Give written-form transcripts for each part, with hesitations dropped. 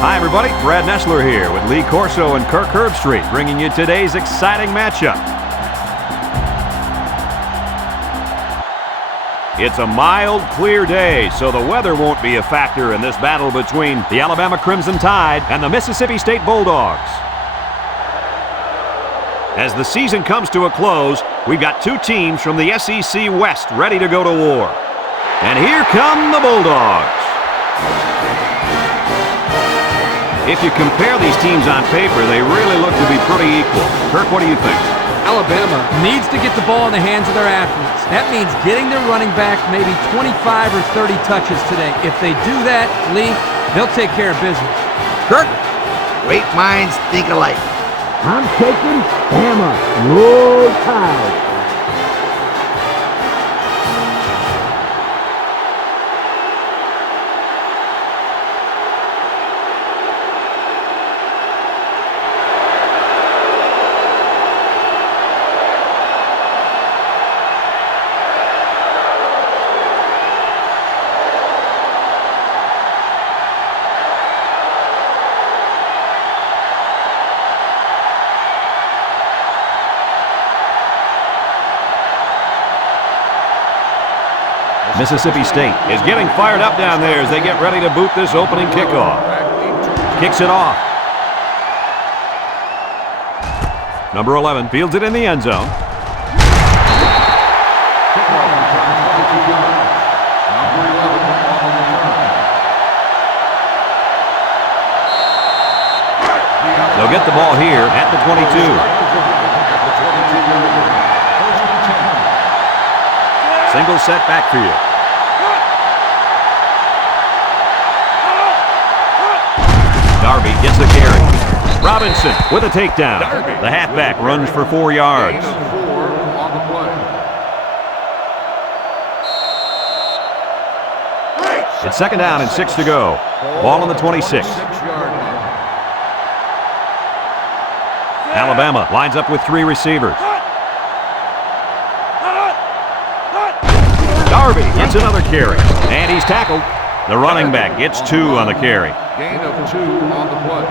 Hi, everybody. Brad Nessler here with Lee Corso and Kirk Herbstreit, bringing you today's exciting matchup. It's a mild, clear day, so the weather won't be a factor in this battle between the Alabama Crimson Tide and the Mississippi State Bulldogs. As the season comes to a close, we've got two teams from the SEC West ready to go to war. And here come the Bulldogs. If you compare these teams on paper, they really look to be pretty equal. Kirk, what do you think? Alabama needs to get the ball in the hands of their athletes. That means getting their running back maybe 25 or 30 touches today. If they do that, Lee, they'll take care of business. Kirk? Great minds think alike. I'm taking Bama. Roll Tide. Mississippi State is getting fired up down there as they get ready to boot this opening kickoff. Kicks it off. Number 11 fields it in the end zone. They'll get the ball here at the 22. Single set backfield. Darby gets the carry. Robinson with a takedown. The halfback runs for 4 yards. It's second down and 6 to go. Ball on the 26. Alabama lines up with 3 receivers. Darby gets another carry, and he's tackled. The running back gets 2 on the carry. Gain of 2 on the play.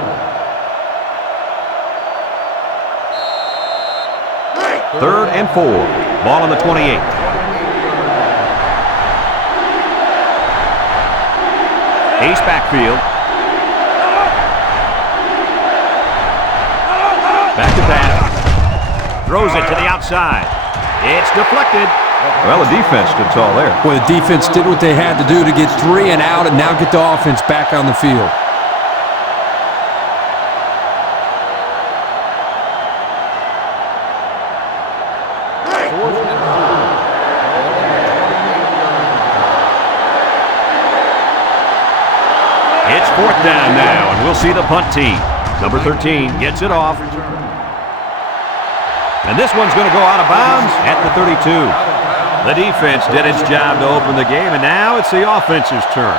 Third and 4. Ball on the 28. Ace backfield. Back to pass. Throws it to the outside. It's deflected. Well, the defense stood tall there. Well, the defense did what they had to do to get 3 and out and now get the offense back on the field. It's 4th down now, and we'll see the punt team. Number 13 gets it off. And this one's going to go out of bounds at the 32. The defense did its job to open the game, and now it's the offense's turn.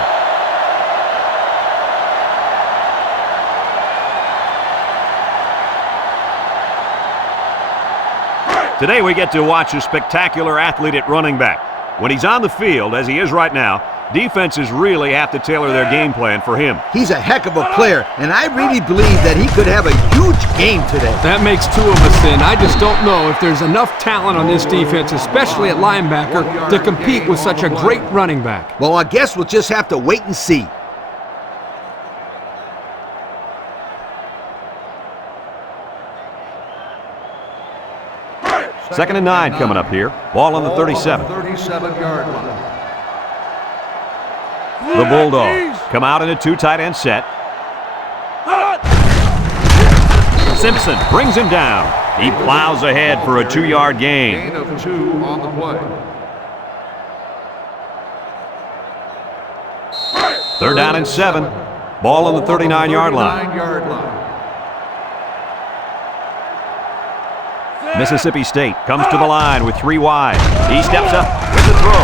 Today we get to watch a spectacular athlete at running back. When he's on the field, as he is right now, defenses really have to tailor their game plan for him. He's a heck of a player, and I really believe that he could have a huge game today. That makes 2 of us then. I just don't know if there's enough talent on this defense, especially at linebacker, to compete with such a great running back. Well, I guess we'll just have to wait and see. Second and 9 coming up here. Ball on the 37. 37-yard line. The Bulldogs come out in a 2 tight end set. Simpson brings him down. He plows ahead for a 2-yard gain. Gain of 2 on the play. Third down and 7. Ball on the 39-yard line. Mississippi State comes to the line with 3 wide. He steps up with the throw,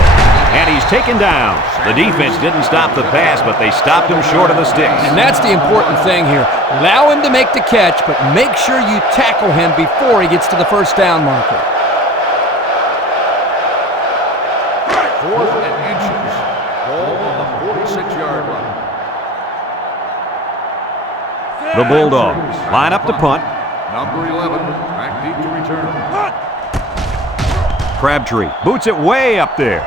and he's taken down. The defense didn't stop the pass, but they stopped him short of the sticks. And that's the important thing here. Allow him to make the catch, but make sure you tackle him before he gets to the first down marker. 4th and inches. Ball on the 46-yard line. The Bulldogs line up to punt. Number 11, back deep to return. Crabtree boots it way up there.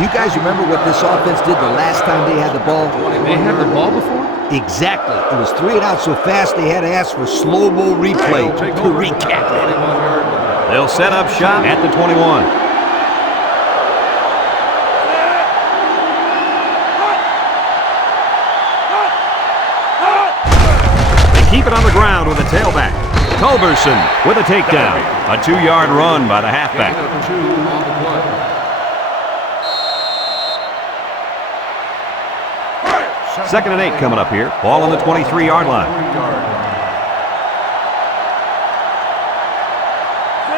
You guys remember what this offense did the last time they had the ball? They had the ball before? Exactly. It was 3 and out so fast they had to ask for slow-mo replay to recap it. They'll set up shop at the 21. They keep it on the ground with a tailback. Culberson with a takedown. A 2-yard run by the halfback. Gain of 2 on the play. Second and 8 coming up here. Ball on the 23-yard line.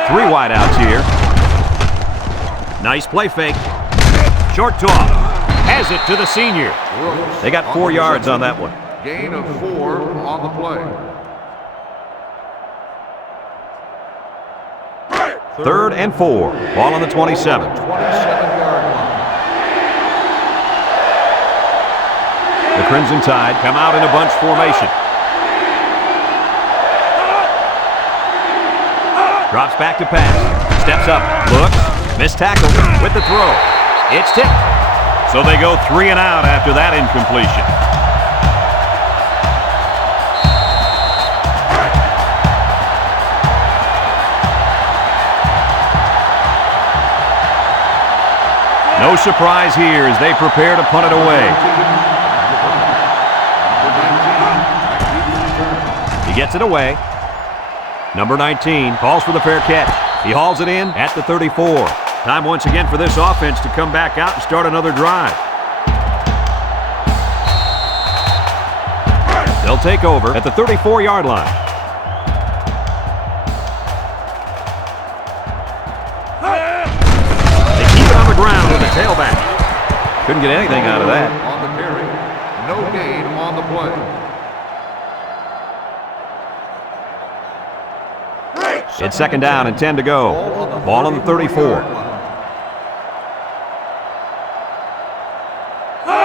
3 wideouts here. Nice play fake. Short toss. Has it to the senior. They got 4 yards on that one. Gain of 4 on the play. Third and 4. Ball on the 27. 27-yard line. The Crimson Tide come out in a bunch formation. Drops back to pass. Steps up. Looks. Missed tackle with the throw. It's tipped. So they go 3 and out after that incompletion. No surprise here as they prepare to punt it away. He gets it away. Number 19 calls for the fair catch. He hauls it in at the 34. Time once again for this offense to come back out and start another drive. They'll take over at the 34-yard line. They keep it on the ground with the tailback. Couldn't get anything out of that. On the carry. No gain on the play. It's second down and 10 to go. Ball on the 34.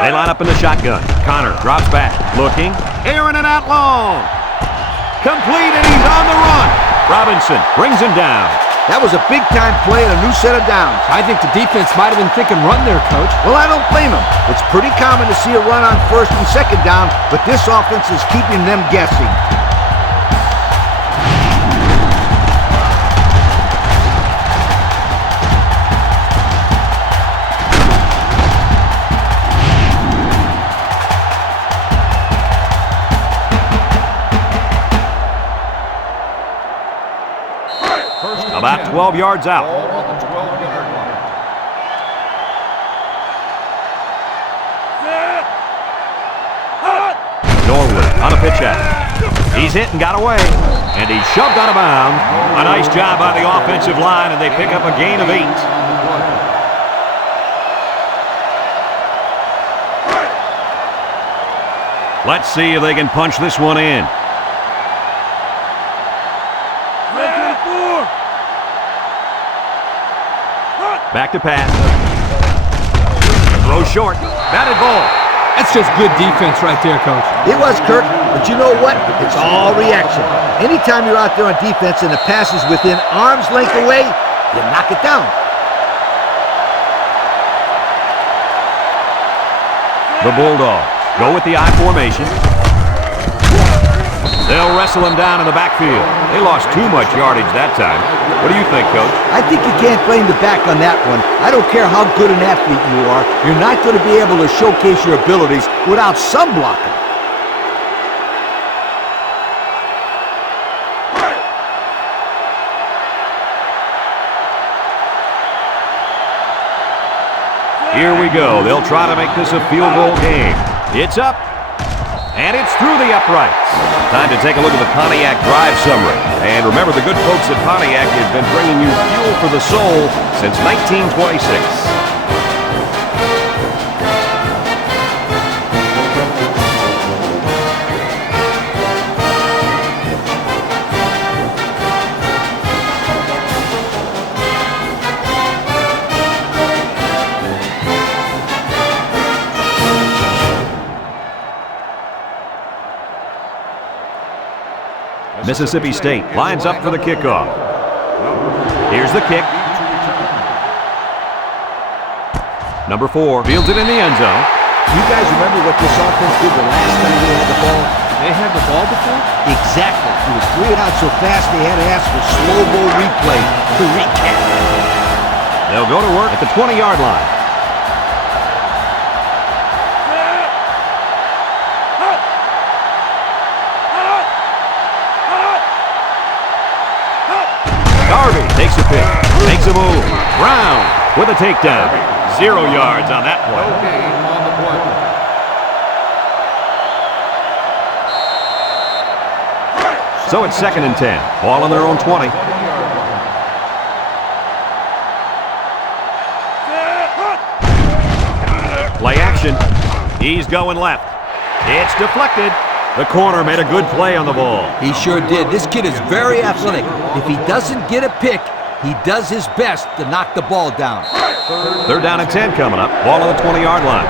They line up in the shotgun. Connor drops back. Looking. Airing it out long. Complete, and he's on the run. Robinson brings him down. That was a big-time play and a new set of downs. I think the defense might have been thinking run there, Coach. Well, I don't blame them. It's pretty common to see a run on first and second down, but this offense is keeping them guessing. About 12 yards out. Ball on the 12-yard line. Norwood on a pitch out. He's hit and got away. And he's shoved out of bounds. A nice job by the offensive line, and they pick up a gain of 8. Let's see if they can punch this one in. Back to pass. Throw short. Batted ball. That's just good defense right there, Coach. It was, Kirk, but you know what? It's all reaction. Anytime you're out there on defense and the pass is within arm's length away, you knock it down. The Bulldogs go with the I formation. They'll wrestle him down in the backfield. They lost too much yardage that time. What do you think, Coach? I think you can't blame the back on that one. I don't care how good an athlete you are, you're not going to be able to showcase your abilities without some blocking. Here we go. They'll try to make this a field goal game. It's up. And it's through the uprights. Time to take a look at the Pontiac drive summary. And remember, the good folks at Pontiac have been bringing you fuel for the soul since 1926. Mississippi State lines up for the kickoff. Here's the kick. Number 4 fields it in the end zone. You guys remember what this offense did the last time they had the ball? They had the ball before? Exactly. It was 3 and out so fast they had to ask for slow-mo replay to recap. They'll go to work at the 20-yard line. Garvey takes a pick, makes a move. Brown with a takedown. 0 yards on that No play. gain on the play. So it's 2nd and 10. Ball on their own 20. Play action. He's going left. It's deflected. The corner made a good play on the ball. He sure did. This kid is very athletic. If he doesn't get a pick, he does his best to knock the ball down. 3rd down and 10 coming up. Ball on the 20-yard line.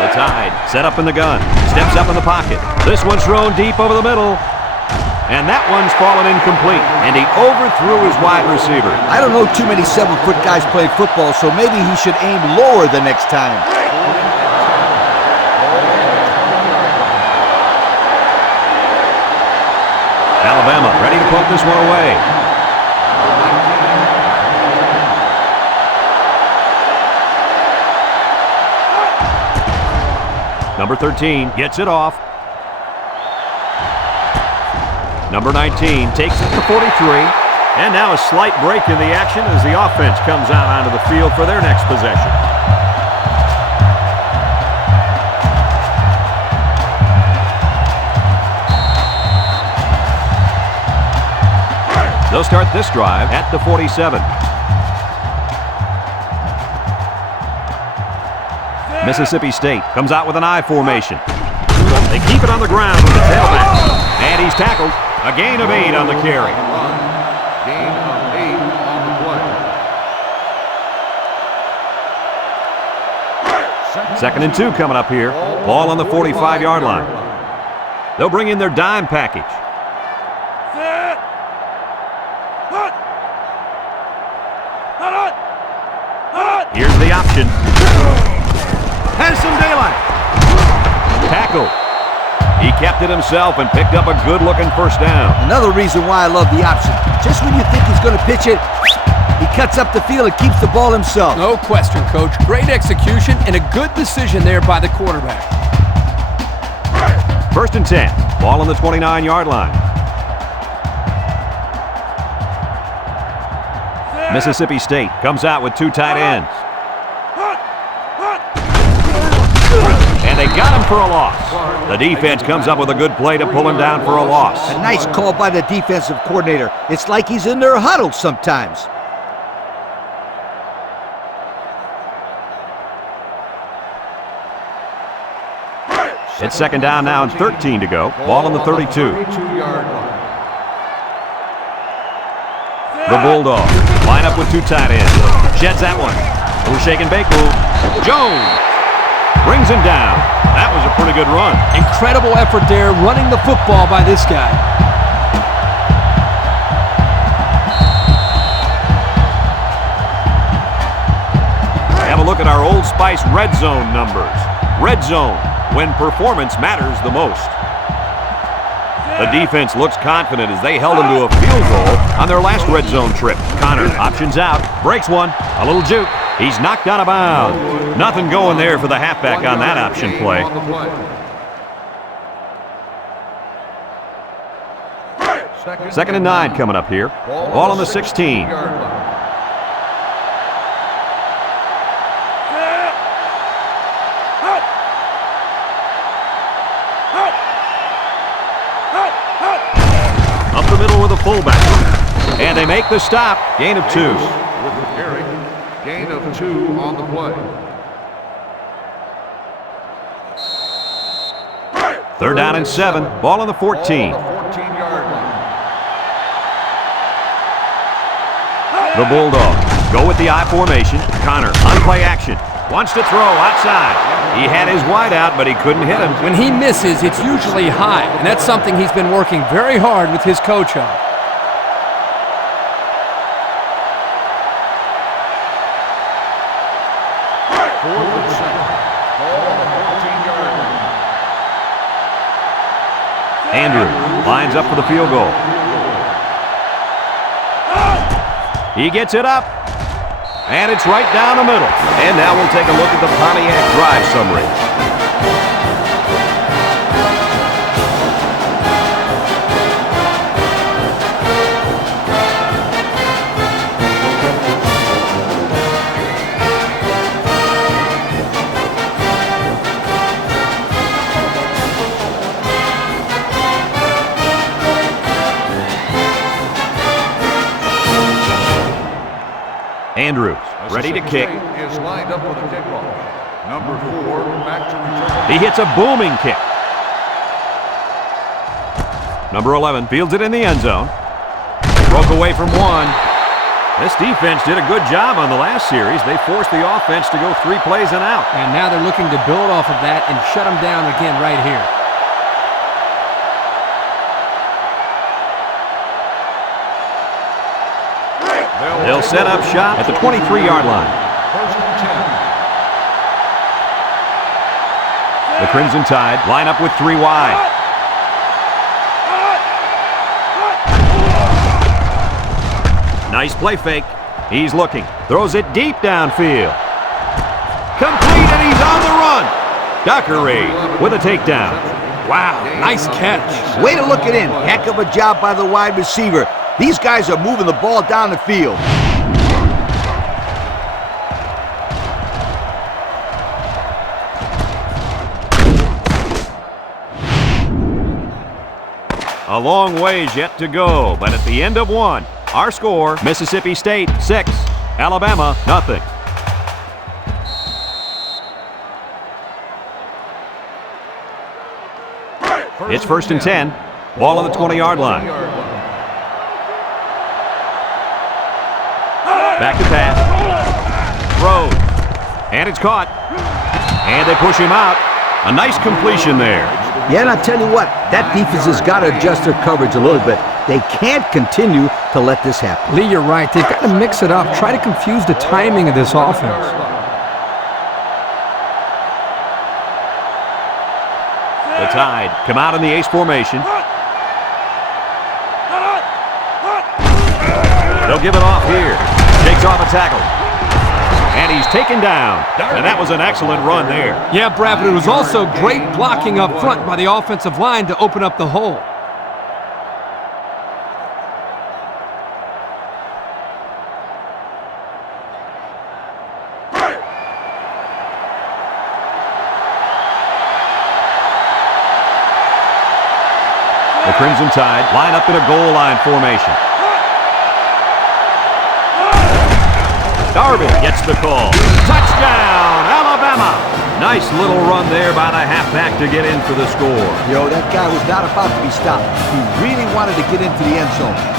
The Tide set up in the gun. Steps up in the pocket. This one's thrown deep over the middle. And that one's fallen incomplete. And he overthrew his wide receiver. I don't know too many 7-foot guys play football, so maybe he should aim lower the next time. Alabama ready to put this one away. Number 13 gets it off. Number 19 takes it to 43. And now a slight break in the action as the offense comes out onto the field for their next possession. They'll start this drive at the 47. Mississippi State comes out with an I formation. They keep it on the ground with the tailback. And he's tackled. A gain of 8 on the carry. Gain of 8 on the play. 2nd and 2 coming up here. Ball on the 45-yard line. They'll bring in their dime package. Here's the option. Has some daylight. Tackle. He kept it himself and picked up a good-looking first down. Another reason why I love the option. Just when you think he's going to pitch it, he cuts up the field and keeps the ball himself. No question, Coach. Great execution and a good decision there by the quarterback. 1st and 10. Ball on the 29-yard line. Mississippi State comes out with 2 tight ends. And they got him for a loss. The defense comes up with a good play to pull him down for a loss. A nice call by the defensive coordinator. It's like he's in their huddle sometimes. It's 2nd down now and 13 to go. Ball on the 32. 32-yard line. The Bulldogs line up with 2 tight ends. Sheds that one. Little shake and bake move. Jones brings him down. That was a pretty good run. Incredible effort there running the football by this guy. Have a look at our Old Spice red zone numbers. Red zone, when performance matters the most. The defense looks confident as they held them to a field goal on their last red zone trip. Connor options out, breaks one, a little juke. He's knocked out of bounds. Nothing going there for the halfback on that option play. 2nd and 9 coming up here. Ball on the 16. Up the middle with a fullback. And they make the stop. Gain of 2. With the carry. Gain of 2 on the play. 3rd down and 7. Ball on the 14. Ball on the 14-yard line. The Bulldogs go with the I formation. Connor on play action. Wants to throw outside. He had his wide out, but he couldn't hit him. When he misses, it's usually high, and that's something he's been working very hard with his coach on. Andrew lines up for the field goal. He gets it up, and it's right down the middle. And now we'll take a look at the Pontiac drive summary. Andrews ready to kick. Is lined up with a kickoff. Number 4 back to return. He hits a booming kick. Number 11 fields it in the end zone. Broke away from one. This defense did a good job on the last series. They forced the offense to go 3 plays and out. And now they're looking to build off of that and shut them down again right here. They'll set up shop at the 23-yard line. First and 10. The Crimson Tide line up with 3 wide. Nice play fake. He's looking. Throws it deep downfield. Complete, and he's on the run. Dockery with a takedown. Wow, nice catch. Way to look it in. Heck of a job by the wide receiver. These guys are moving the ball down the field. A long ways yet to go, but at the end of one, our score, Mississippi State 6, Alabama nothing. It's first and 10. Ball on the 20-yard line. Back to pass. Throws. And it's caught. And they push him out. A nice completion there. Yeah, and I'll tell you what, that defense has got to adjust their coverage a little bit. They can't continue to let this happen. Lee, you're right. They've got to mix it up. Try to confuse the timing of this offense. The Tide come out in the ace formation. They'll give it off here. Takes off a tackle. And he's taken down. And that was an excellent run there. Yeah, Brad, but it was also great blocking up front by the offensive line to open up the hole. The Crimson Tide line up in a goal line formation. Darby gets the call. Touchdown, Alabama! Nice little run there by the halfback to get in for the score. Yo, that guy was not about to be stopped. He really wanted to get into the end zone.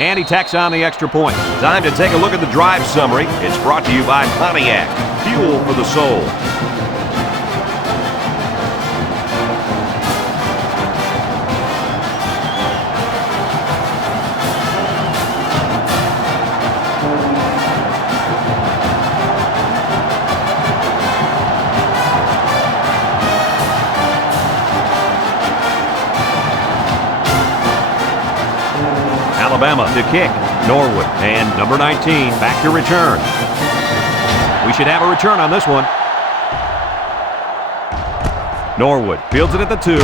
And he tacks on the extra point. Time to take a look at the drive summary. It's brought to you by Pontiac. Fuel for the soul. Alabama to kick. Norwood and number 19 back to return. We should have a return on this one. Norwood fields it at the 2.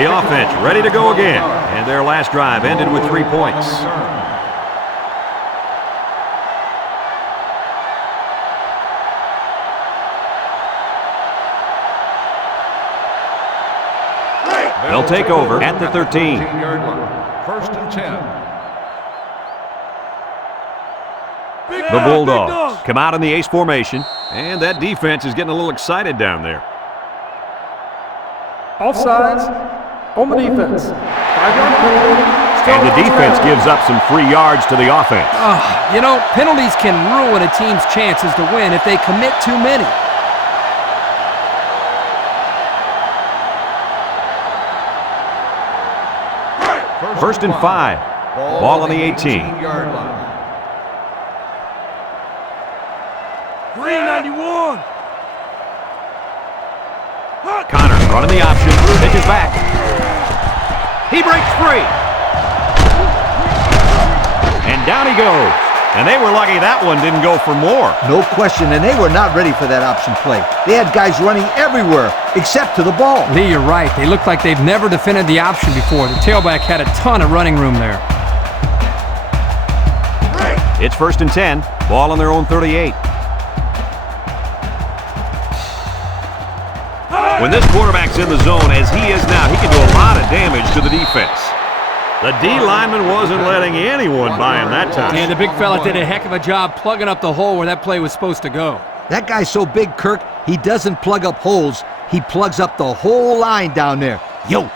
The offense ready to go again. And their last drive ended with 3 points. They'll take over at the 13. 13-yard line. First and 10. The Bulldogs come out in the ace formation, and that defense is getting a little excited down there. Offsides on the defense. 5-yard penalty. And the defense gives up some free yards to the offense. You know, penalties can ruin a team's chances to win if they commit too many. First and 5. Ball on the 18. 18-yard line. 391. Connor running the option, pitches back. He breaks free. And down he goes. And they were lucky that one didn't go for more. No question, and they were not ready for that option play. They had guys running everywhere except to the ball. Lee, you're right. They look like they've never defended the option before. The tailback had a ton of running room there. It's first and 10. Ball on their own 38. When this quarterback's in the zone, as he is now, he can do a lot of damage to the defense. The D lineman wasn't letting anyone by him that time. And the big fella did a heck of a job plugging up the hole where that play was supposed to go. That guy's so big, Kirk, he doesn't plug up holes. He plugs up the whole line down there. Yo!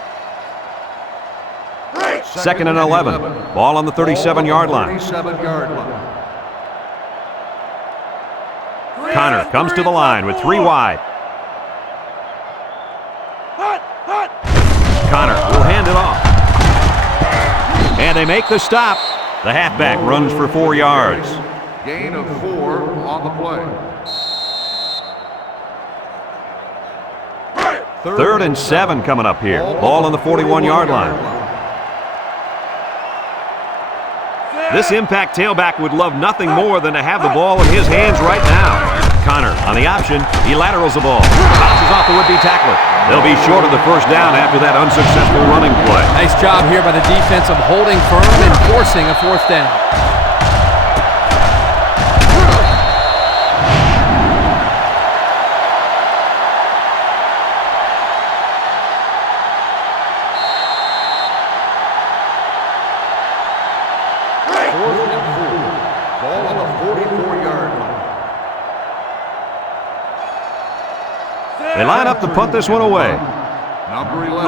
Second and 11. Ball on the 37-yard line. 37-yard line. Connor comes to the line with 3 wide. Connor will hand it off. And they make the stop. The halfback runs for 4 yards. Gain of 4 on the play. Third and 7 coming up here. Ball on the 41-yard line. This impact tailback would love nothing more than to have the ball in his hands right now. Connor on the option. He laterals the ball. Bounces off the would-be tackler. They'll be short of the first down after that unsuccessful running play. Nice job here by the defense of holding firm and forcing a 4th down. Ball on the 44-yard line. They line up to punt this one away. Number 11,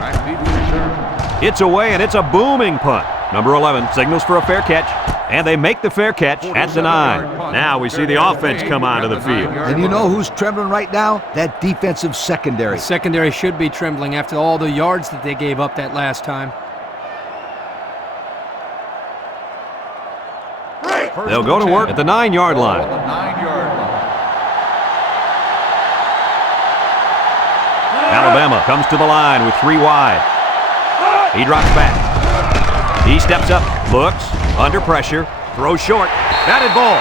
back deep return. It's away, and it's a booming punt. Number 11 signals for a fair catch, and they make the fair catch at the 9. Now we see the offense come onto the field. And you know who's trembling right now? That defensive secondary. The secondary should be trembling after all the yards that they gave up that last time. They'll go to work at the 9-yard On line. the 9-yard line. Alabama comes to the line with 3 wide. He drops back. He steps up, looks, under pressure, throws short. Batted ball.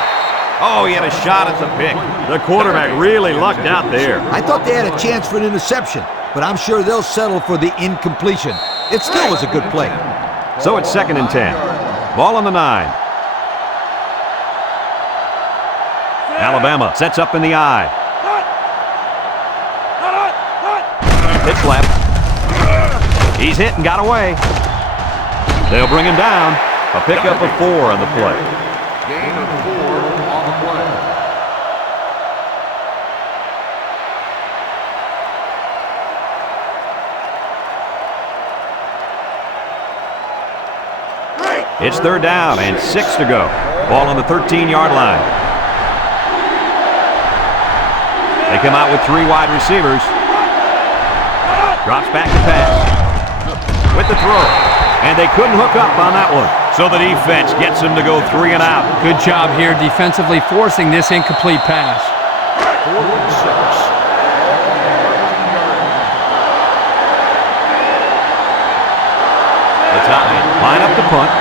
Oh, he had a shot at the pick. The quarterback really lucked out there. I thought they had a chance for an interception, but I'm sure they'll settle for the incompletion. It still was a good play. So it's second and 10. Ball on the 9. Alabama sets up in the I. Pitch left. He's hit and got away. They'll bring him down. A pickup of 4 on the play. Gain of 4 on the play. It's third down and 6 to go. Ball on the 13-yard line. They come out with 3 wide receivers. Drops back to pass. With the throw. And they couldn't hook up on that one. So the defense gets them to go 3 and out. Good job here defensively forcing this incomplete pass. 4 and 6. The Tide line up the punt.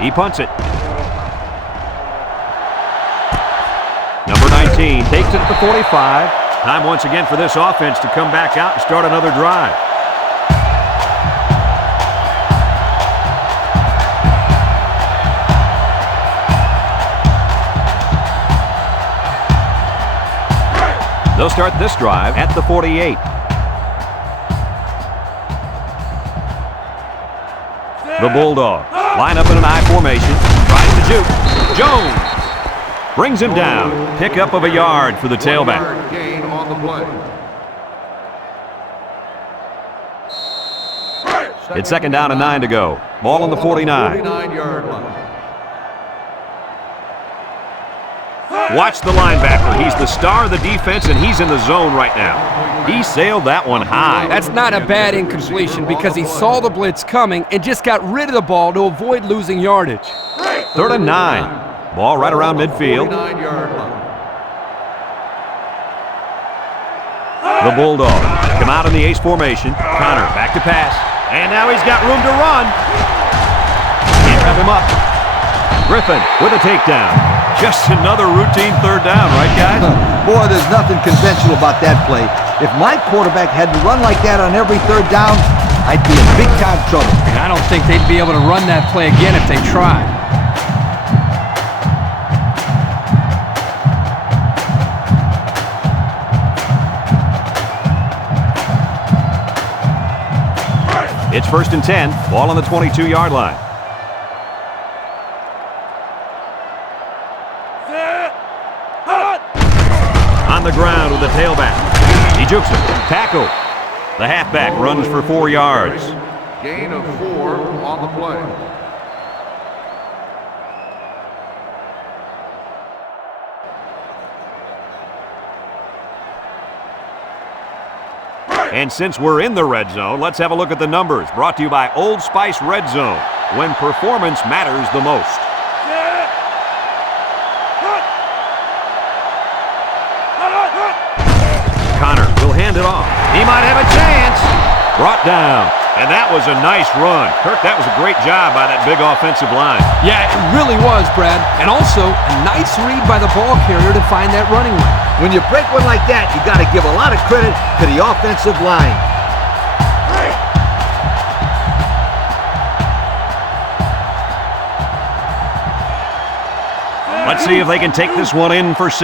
He punts it. Number 19 takes it at the 45. Time once again for this offense to come back out and start another drive. They'll start this drive at the 48. The Bulldogs line up in an I formation. Tries to juke. Jones brings him down. Pickup of a yard for the tailback. Gain on the play. It's second down and 9 to go. Ball on the 49. 49-yard line. Watch the linebacker. He's the star of the defense, and he's in the zone right now. He sailed that one high. That's not a bad incompletion because he saw the blitz coming and just got rid of the ball to avoid losing yardage. Third and 9. Ball right around midfield. 49-yard line. The Bulldogs come out in the ace formation. Connor back to pass. And now he's got room to run. Can't wrap him up. Griffin with a takedown. Just another routine third down, right, guys? Boy, there's nothing conventional about that play. If my quarterback had to run like that on every third down, I'd be in big-time trouble. And I don't think they'd be able to run that play again if they tried. It's first and 10. Ball on the 22-yard line. On the ground with the tailback. He jukes him. Tackle. The halfback runs for 4 yards. Gain of 4 on the play. And since we're in the red zone, let's have a look at the numbers. Brought to you by Old Spice Red Zone, when performance matters the most. Connor will hand it off. He might have a chance. Brought down. And that was a nice run. Kirk, that was a great job by that big offensive line. Yeah, it really was, Brad. And also, a nice read by the ball carrier to find that running lane. When you break one like that, you got to give a lot of credit to the offensive line. Let's see if they can take this one in for 6.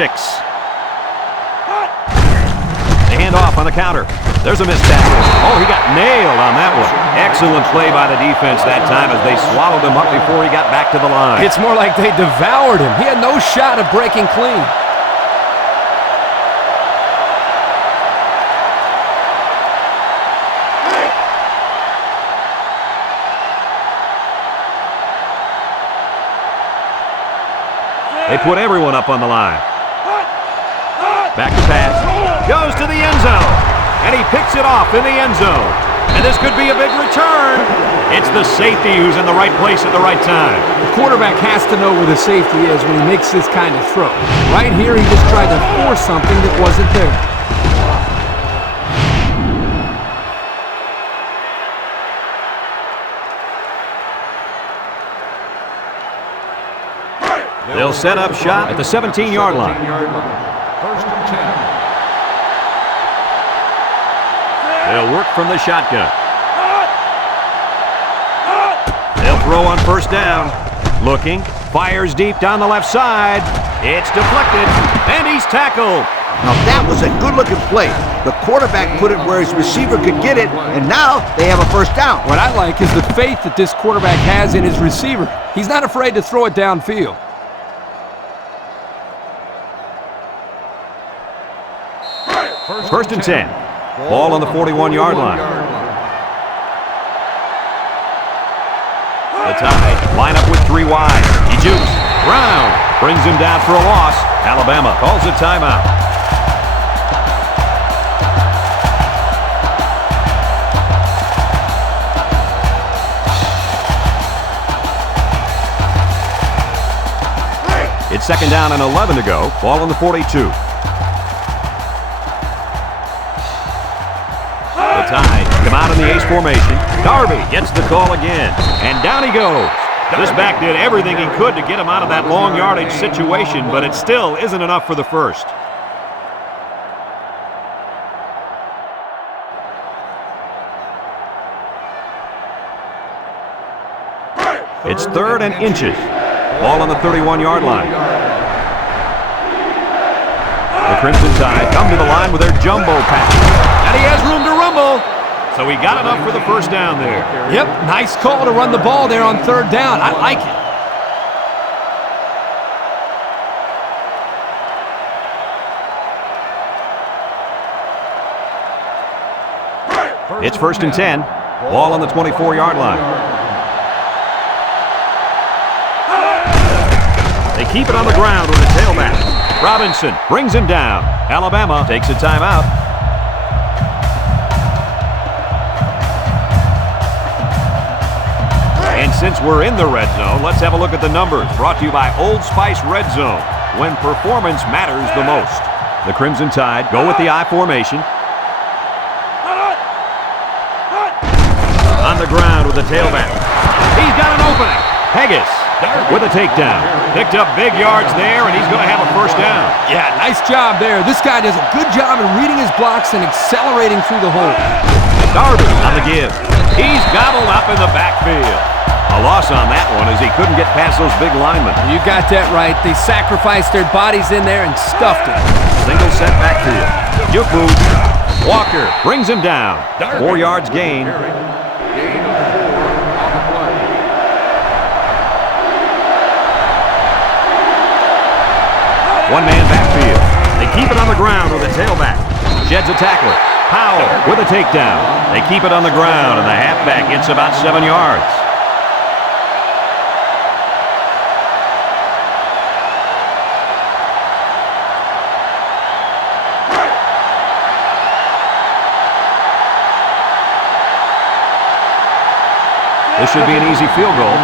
They hand off on the counter. There's a missed tackle. Oh, he got nailed on that one. Excellent play by the defense that time as they swallowed him up before he got back to the line. It's more like they devoured him. He had no shot of breaking clean. They put everyone up on the line. Back to pass. Goes to the end zone. And he picks it off in the end zone. And this could be a big return. It's the safety who's in the right place at the right time. The quarterback has to know where the safety is when he makes this kind of throw. Right here, he just tried to force something that wasn't there. They'll set up shop at the 17-yard line. First and 10. They'll work from the shotgun. They'll throw on first down. Looking, fires deep down the left side. It's deflected, and he's tackled. Now that was a good-looking play. The quarterback put it where his receiver could get it, and now they have a first down. What I like is the faith that this quarterback has in his receiver. He's not afraid to throw it downfield. First and 10. Ball on the 41-yard line. The Tide line up with 3 wide. He jukes. Brown brings him down for a loss. Alabama calls a timeout. It's second down and 11 to go. Ball on the 42. Tide come out in the ace formation. Darby gets the call again, and down he goes. This back did everything he could to get him out of that long yardage situation, but it still isn't enough for the first. It's third and inches. Ball on the 31-yard line. The Crimson Tide come to the line with their jumbo pack. And he has room to rumble. So he got enough for the first down there. Yep, nice call to run the ball there on third down. I like it. It's 1st and 10. Ball on the 24-yard line. They keep it on the ground with a tailback. Robinson brings him down. Alabama takes a timeout. And since we're in the red zone, let's have a look at the numbers. Brought to you by Old Spice Red Zone, when performance matters the most. The Crimson Tide go with the I formation. On the ground with the tailback. He's got an opening. Haggis with a takedown. Picked up big yards there, and he's going to have a first down. Yeah, nice job there. This guy does a good job in reading his blocks and accelerating through the hole. Darby on the give. He's gobbled up in the backfield. A loss on that one as he couldn't get past those big linemen. You got that right. They sacrificed their bodies in there and stuffed it. Single set backfield. Juke move. Walker brings him down. 4 yards gain. Gain of 4 on the play. One-man backfield. They keep it on the ground with a tailback. Sheds a tackler. Powell with a takedown. They keep it on the ground, and the halfback gets about 7 yards. This should be an easy field goal.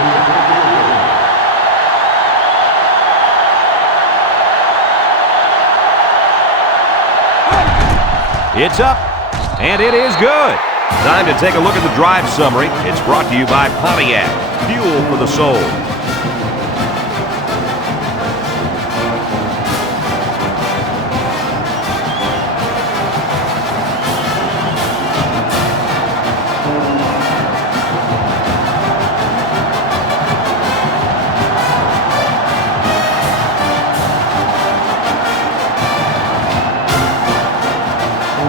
It's up, and it is good. Time to take a look at the drive summary. It's brought to you by Pontiac, fuel for the soul.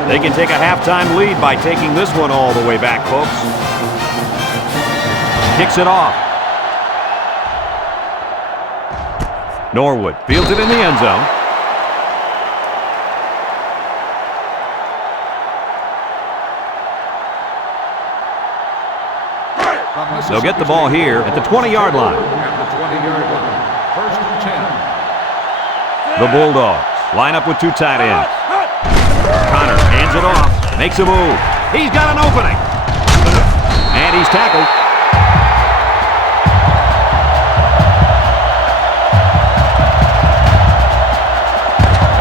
They can take a halftime lead by taking this one all the way back, folks. Kicks it off. Norwood fields it in the end zone. They'll get the ball here at the 20-yard line. At the 20-yard line. 1st and 10. The Bulldogs line up with 2 tight ends. Connor hands it off, makes a move. He's got an opening. And he's tackled.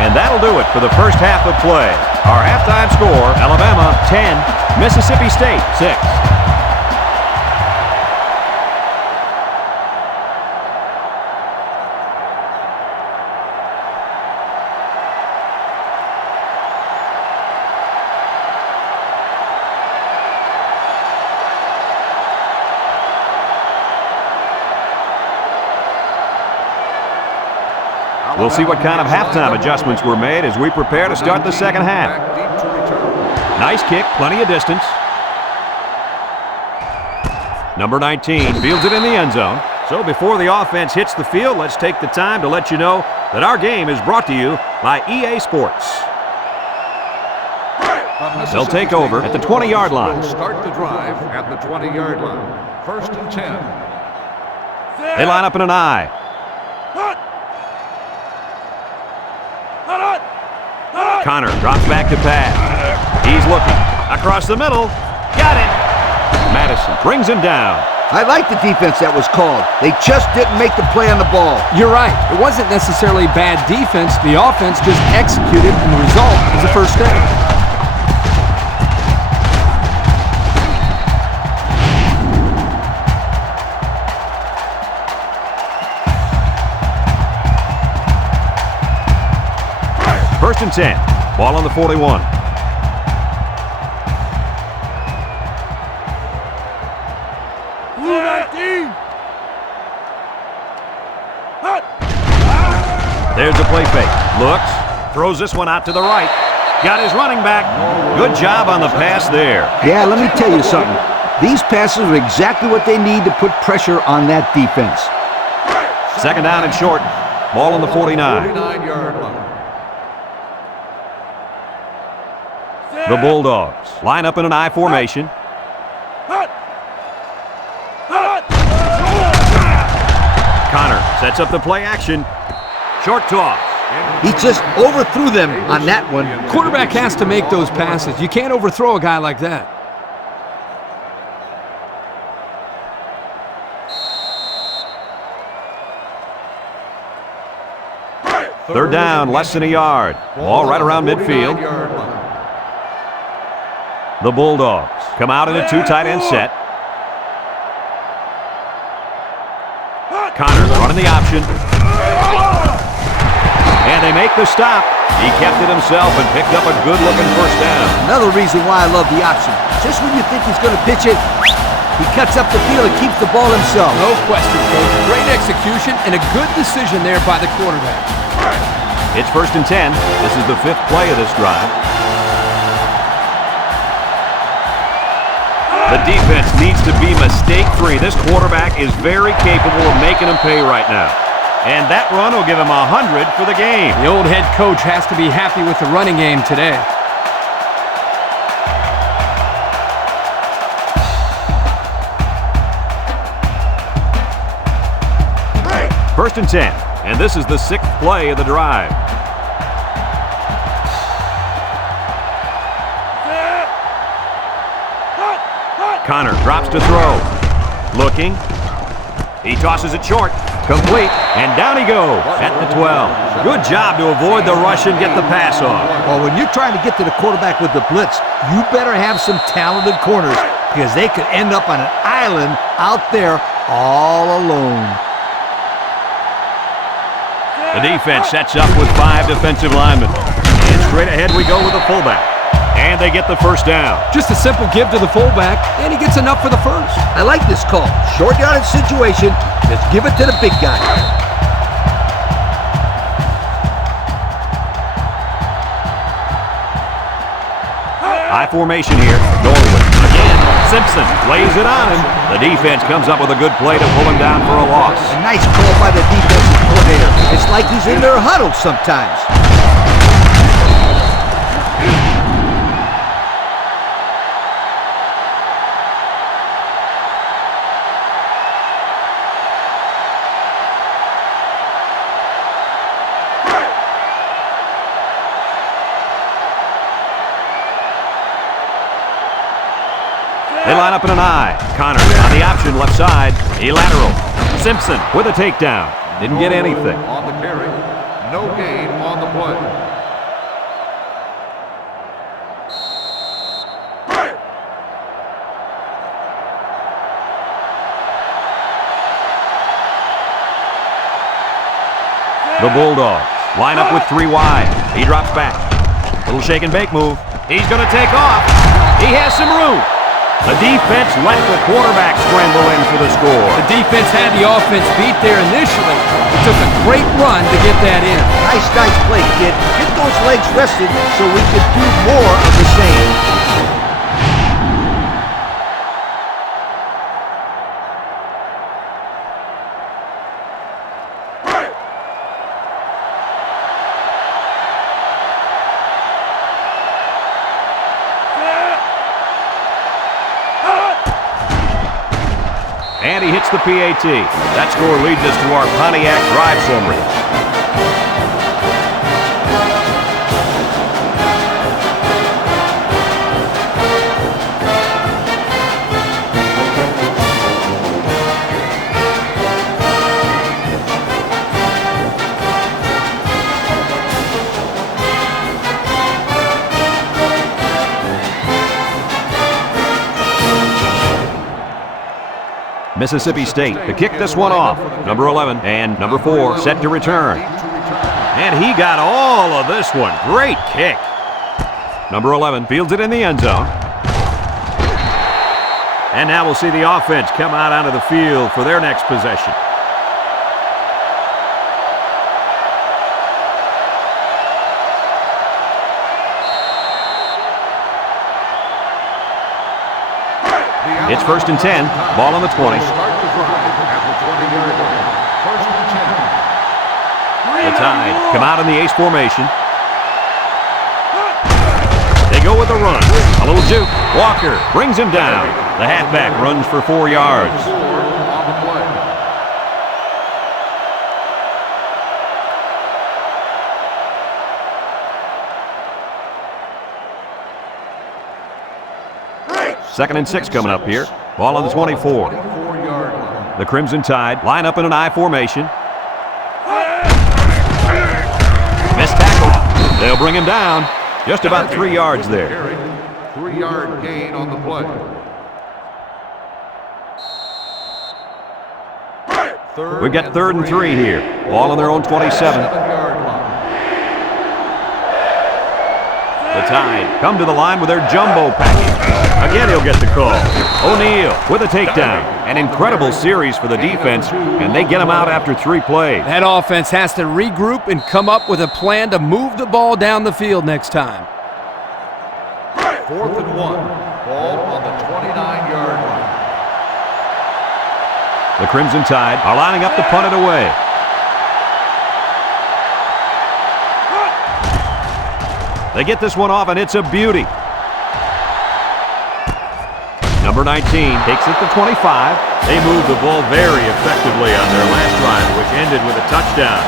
And that'll do it for the first half of play. Our halftime score, Alabama 10, Mississippi State 6. We'll see what kind of halftime adjustments were made as we prepare to start the second half. Nice kick, plenty of distance. Number 19 fields it in the end zone. So before the offense hits the field, let's take the time to let you know that our game is brought to you by EA Sports. They'll take over at the 20-yard line. Start the drive at the 20-yard line. 1st and 10. They line up in an I. Connor drops back to pass. He's looking. Across the middle. Got it. Madison brings him down. I like the defense that was called. They just didn't make the play on the ball. You're right. It wasn't necessarily bad defense. The offense just executed, and the result is a first down. First and 10. Ball on the 41. There's the play fake. Looks. Throws this one out to the right. Got his running back. Good job on the pass there. Yeah, let me tell you something. These passes are exactly what they need to put pressure on that defense. Second down and short. Ball on the 49. 49-yard line. The Bulldogs line up in an I formation. Connor sets up the play action. Short toss. He just overthrew them on that one. Quarterback has to make those passes. You can't overthrow a guy like that. Third down, less than a yard. Ball right around midfield. The Bulldogs come out in a two tight end set. Connor running the option. And they make the stop. He kept it himself and picked up a good-looking first down. Another reason why I love the option. Just when you think he's going to pitch it, he cuts up the field and keeps the ball himself. No question, Coach. Great execution and a good decision there by the quarterback. It's 1st and 10. This is the 5th play of this drive. The defense needs to be mistake-free. This quarterback is very capable of making them pay right now. And that run will give him 100 for the game. The old head coach has to be happy with the running game today. First and 10, and this is the 6th play of the drive. Connor drops to throw. Looking. He tosses it short. Complete. And down he goes at the 12. Good job to avoid the rush and get the pass off. Well, when you're trying to get to the quarterback with the blitz, you better have some talented corners because they could end up on an island out there all alone. The defense sets up with 5 defensive linemen. And straight ahead we go with the fullback. And they get the first down. Just a simple give to the fullback, and he gets enough for the first. I like this call. Short yardage situation. Just give it to the big guy. I formation here. Going with it. Again, Simpson lays it on him. The defense comes up with a good play to pull him down for a loss. A nice call by the defensive coordinator. It's like he's in their huddle sometimes. They line up in an I. Connor on the option left side. He lateral. Simpson with a takedown. Didn't get anything. On the carry. No gain on the play. The Bulldogs line up with 3 wide. He drops back. Little shake and bake move. He's going to take off. He has some room. The defense let the quarterback scramble in for the score. The defense had the offense beat there initially. It took a great run to get that in. Nice play, kid. Get those legs rested so we can do more of the same. And he hits the PAT. That score leads us to our Pontiac drive summary. Mississippi State to kick this one off. Number 11 and number 4 set to return. And he got all of this one. Great kick. Number 11 fields it in the end zone. And now we'll see the offense come out onto the field for their next possession. It's 1st and 10. Ball on the 20. Start the drive at the 20-yard line. 1st and 10. The Tide come out in the ace formation. They go with a run. A little juke. Walker brings him down. The halfback runs for 4 yards. 4 on the play. Second and 6 coming up here. Ball on the 24. 24-yard line. The Crimson Tide line up in an I formation. Missed tackle. They'll bring him down. Just about 3 yards there. Carry. 3-yard gain on the play. We've got 3rd and 3 here. Ball on their own 27. 7-yard line. The Tide come to the line with their jumbo package. Again, he'll get the call. O'Neal with a takedown. An incredible series for the defense, and they get him out after 3 plays. That offense has to regroup and come up with a plan to move the ball down the field next time. 4th and 1. Ball on the 29-yard line. The Crimson Tide are lining up to punt it away. They get this one off, and it's a beauty. Number 19 takes it to 25. They moved the ball very effectively on their last drive, which ended with a touchdown.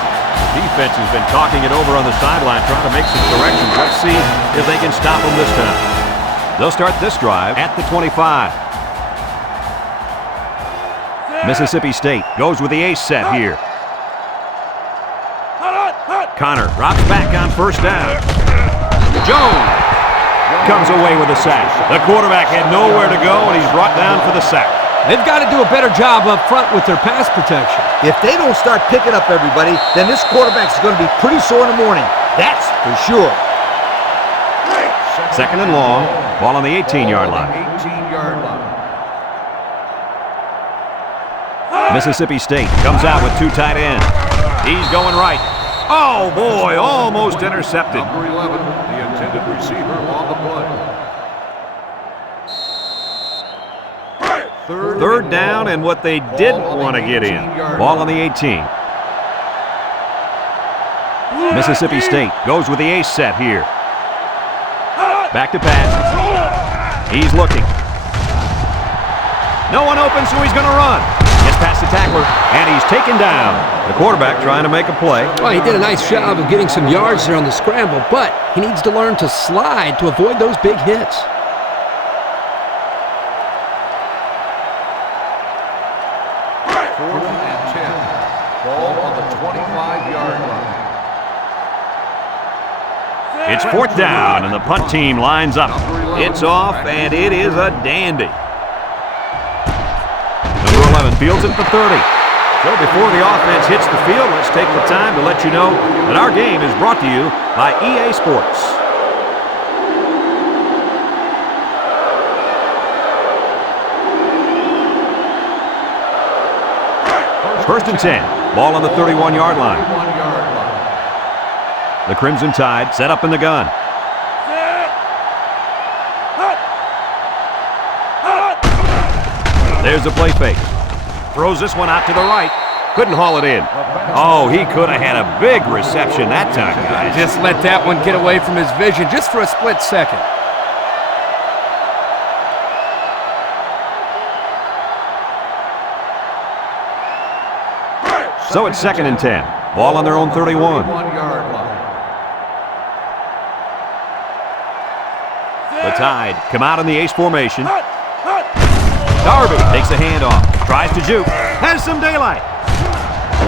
The defense has been talking it over on the sideline, trying to make some corrections. Let's see if they can stop them this time. They'll start this drive at the 25. Mississippi State goes with the ace set here. Connor drops back on 1st down. Jones comes away with a sack. The quarterback had nowhere to go, and he's brought down for the sack. They've got to do a better job up front with their pass protection. If they don't start picking up everybody, then this quarterback's going to be pretty sore in the morning. That's for sure. 2nd and long. Ball on the 18-yard line. 18-yard line. Mississippi State comes out with 2 tight ends. He's going right. Oh, boy, almost intercepted. Number 11, the intended receiver on the play. 3rd down and what they didn't want to get in. Ball on the 18. Mississippi State goes with the ace set here. Back to pass. He's looking. No one open, so he's going to run. Gets past the tackler, and he's taken down. The quarterback trying to make a play. Well, he did a nice job of getting some yards there on the scramble, but he needs to learn to slide to avoid those big hits. 4th and 10. Ball on the 25-yard line. It's 4th down, and the punt team lines up. It's off, and it is a dandy. Number 11 fields it at the 30. So before the offense hits the field, let's take the time to let you know that our game is brought to you by EA Sports. First and 10. Ball on the 31-yard line. 31-yard line. The Crimson Tide set up in the gun. There's the play fake. Throws this one out to the right. Couldn't haul it in. Oh, he could have had a big reception that time, guys. Just let that one get away from his vision just for a split second. So it's 2nd and 10. Ball on their own 31. 31-yard line. The Tide come out in the ace formation. Darby takes the handoff. Tries to juke. Has some daylight.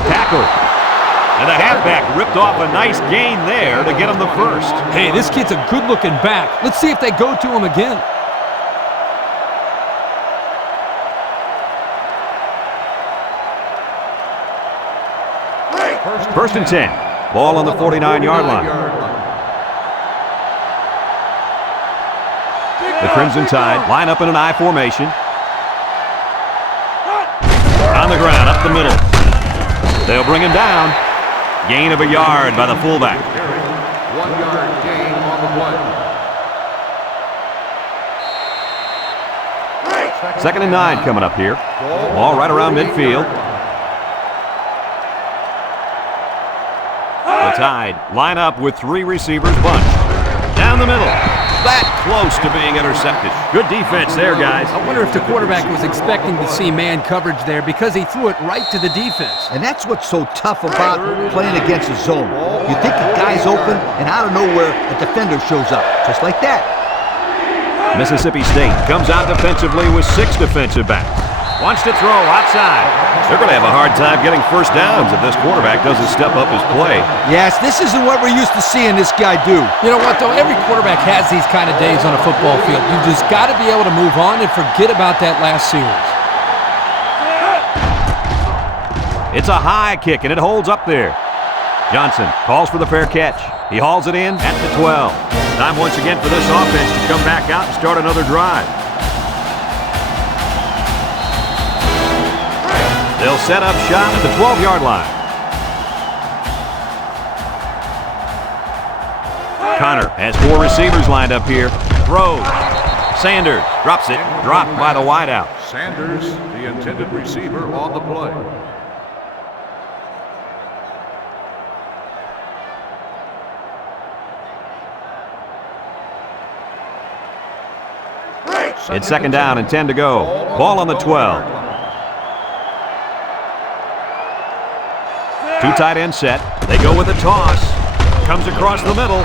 Tackle. And the halfback ripped off a nice gain there to get him the first. Hey, this kid's a good-looking back. Let's see if they go to him again. First and 10. Ball on the 49-yard line. The Crimson Tide line up in an I formation. On the ground, up the middle. They'll bring him down. Gain of a yard by the fullback. 1-yard gain on the play. 2nd and 9 coming up here. Ball right around midfield. The Tide line up with 3 receivers bunched. Down the middle. That close to being intercepted. Good defense there, guys. I wonder if the quarterback was expecting to see man coverage there because he threw it right to the defense. And that's what's so tough about playing against a zone. You think the guy's open, and out of nowhere, a defender shows up, just like that. Mississippi State comes out defensively with 6 defensive backs. Wants to throw outside. They're going to have a hard time getting first downs if this quarterback doesn't step up his play. Yes, this isn't what we're used to seeing this guy do. You know what, though? Every quarterback has these kind of days on a football field. You just got to be able to move on and forget about that last series. It's a high kick, and it holds up there. Johnson calls for the fair catch. He hauls it in at the 12. Time once again for this offense to come back out and start another drive. They'll set up shop at the 12-yard line. Connor has 4 receivers lined up here. Throws. Sanders drops it. Dropped by the wideout. Sanders, the intended receiver on the play. It's 2nd down and 10 to go. Ball on the 12. 2 tight end set. They go with a toss. Comes across the middle.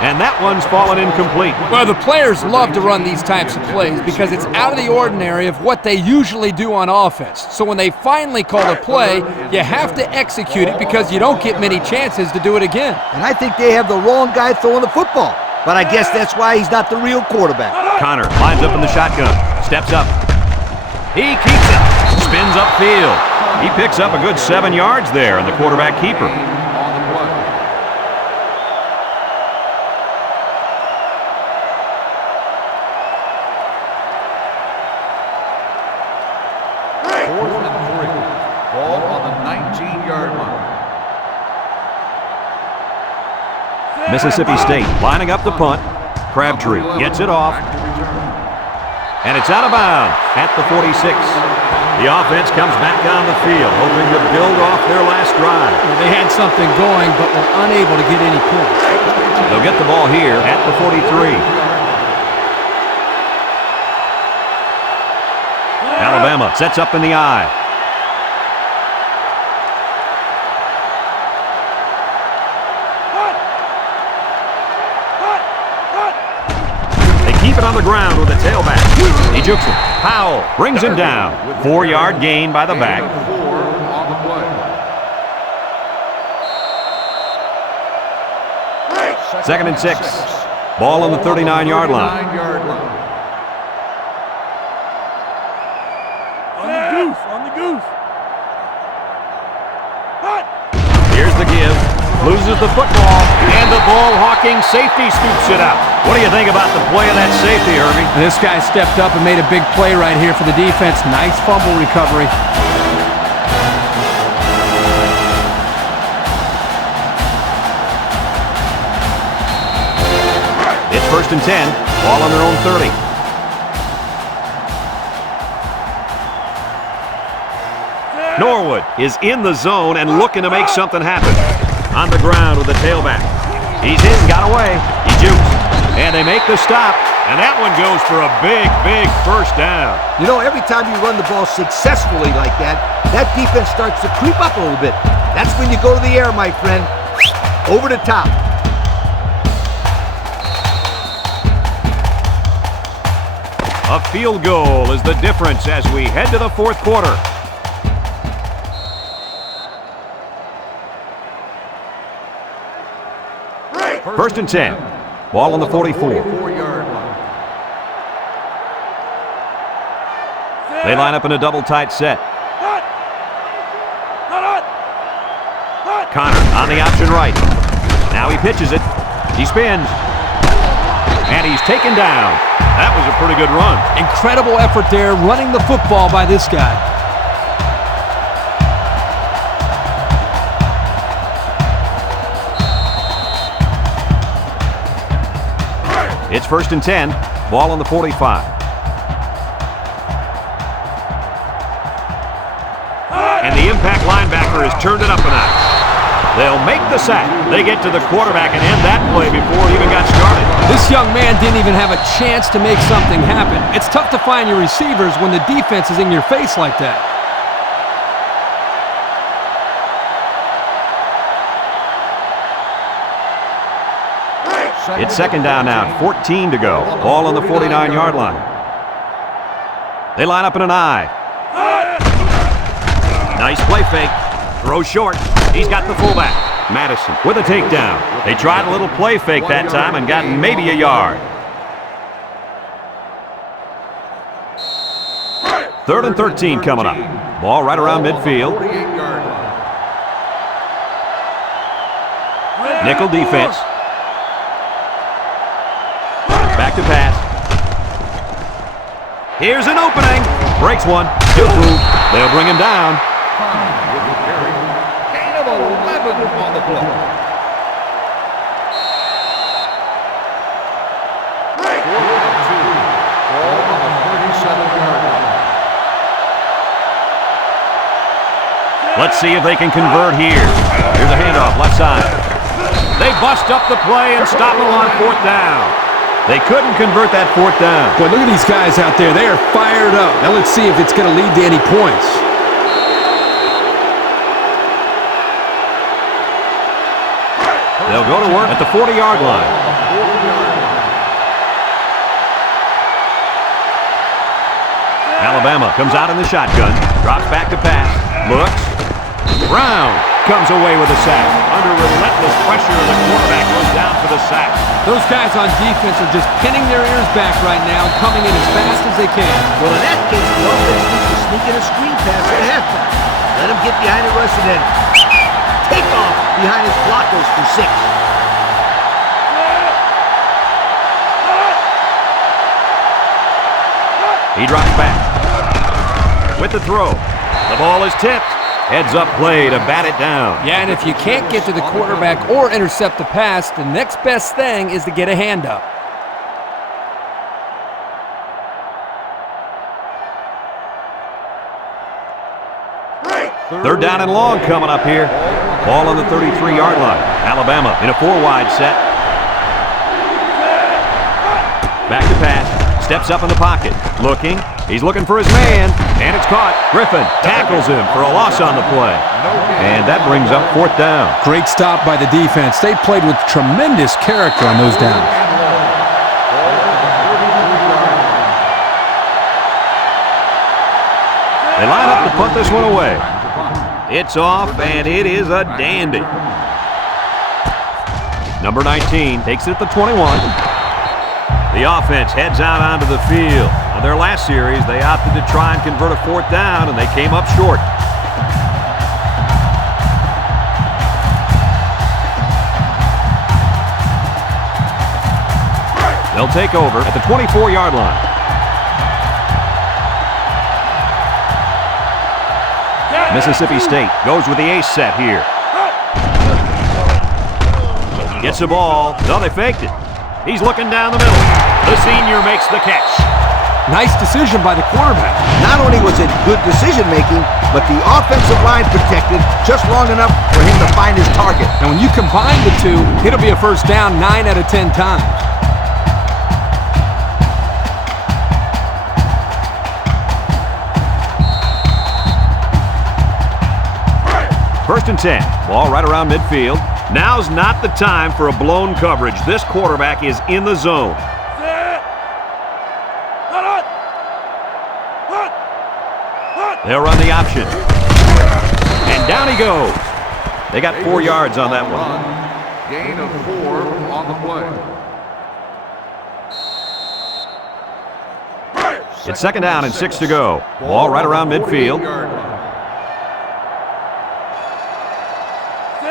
And that one's fallen incomplete. Well, the players love to run these types of plays because it's out of the ordinary of what they usually do on offense. So when they finally call a play, you have to execute it because you don't get many chances to do it again. And I think they have the wrong guy throwing the football. But I guess that's why he's not the real quarterback. Connor lines up in the shotgun. Steps up. He keeps it. Spins upfield. He picks up a good 7 yards there, and the quarterback keeper. Fourth and 3. Ball on the 19-yard line. Mississippi State lining up the punt. Crabtree gets it off. And it's out of bounds at the 46. The offense comes back on the field, hoping to build off their last drive. Well, they had something going, but were unable to get any points. They'll get the ball here at the 43. Alabama sets up in the eye. Keep it on the ground with the tailback. He jukes it. Powell brings him down. 4-yard gain by the back. 4 on the play. 2nd and 6. Ball on the 39-yard line. On the goose. Here's the give. Loses the football. And the ball-hawking safety scoops it out. What do you think about the play of that safety, Herbie? This guy stepped up and made a big play right here for the defense. Nice fumble recovery. It's 1st and 10. Ball on their own 30. Norwood is in the zone and looking to make something happen. On the ground with the tailback. He's in, got away. He jukes. And they make the stop, and that one goes for a big, big first down. You know, every time you run the ball successfully like that, that defense starts to creep up a little bit. That's when you go to the air, my friend. Over the top. A field goal is the difference as we head to the 4th quarter. First and 10. Ball on the 44. They line up in a double tight set. Connor on the option right. Now he pitches it. He spins. And he's taken down. That was a pretty good run. Incredible effort there running the football by this guy. It's 1st and 10. Ball on the 45. linebacker has turned it up a notch. They'll make the sack. They get to the quarterback and end that play before it even got started. This young man didn't even have a chance to make something happen. It's tough to find your receivers when the defense is in your face like that. It's second down now, 14 to go. Ball on the 49-yard line. They line up in an I. Nice play fake. Throw short. He's got the fullback. Madison with a takedown. They tried a little play fake that time and got maybe a yard. 3rd and 13 coming up. Ball right around midfield. Nickel defense. Back to pass. Here's an opening. Breaks one. He'll move. They'll bring him down. Gain of 11 on the play. 4th and 2. Ball on the 37-yard line. Let's see if they can convert here. Here's a handoff, left side. They bust up the play and stop them on 4th down. They couldn't convert that 4th down. Boy, look at these guys out there. They are fired up. Now let's see if it's going to lead to any points. They'll go to work at the 40-yard line. Alabama comes out in the shotgun. Drops back to pass. Looks. Brown comes away with a sack. Under relentless pressure, the quarterback goes down for the sack. Those guys on defense are just pinning their ears back right now, coming in as fast as they can. Well, in that case, the offense needs to sneak in a screen pass at halftime. Let him get behind the rush and then take off behind his blockers for 6. He drops back. With the throw. The ball is tipped. Heads up play to bat it down. Yeah, and if you can't get to the quarterback or intercept the pass, the next best thing is to get a hand up. Third down and long coming up here. Ball on the 33-yard line. Alabama in a 4-wide set. Back to pass. Steps up in the pocket. Looking. He's looking for his man. And it's caught. Griffin tackles him for a loss on the play. And that brings up 4th down. Great stop by the defense. They played with tremendous character on those downs. They line up to punt this one away. It's off, and it is a dandy. Number 19 takes it at the 21. The offense heads out onto the field. On their last series, they opted to try and convert a 4th down, and they came up short. They'll take over at the 24-yard line. Mississippi State goes with the ace set here. Gets the ball. No, they faked it. He's looking down the middle. The senior makes the catch. Nice decision by the quarterback. Not only was it good decision-making, but the offensive line protected just long enough for him to find his target. And when you combine the two, it'll be a first down 9 out of 10 times. First and 10. Ball right around midfield. Now's not the time for a blown coverage. This quarterback is in the zone. They'll run the option. And down he goes. They got 4 yards on that one. Gain of 4 on the play. It's second down and 6 to go. Ball right around midfield.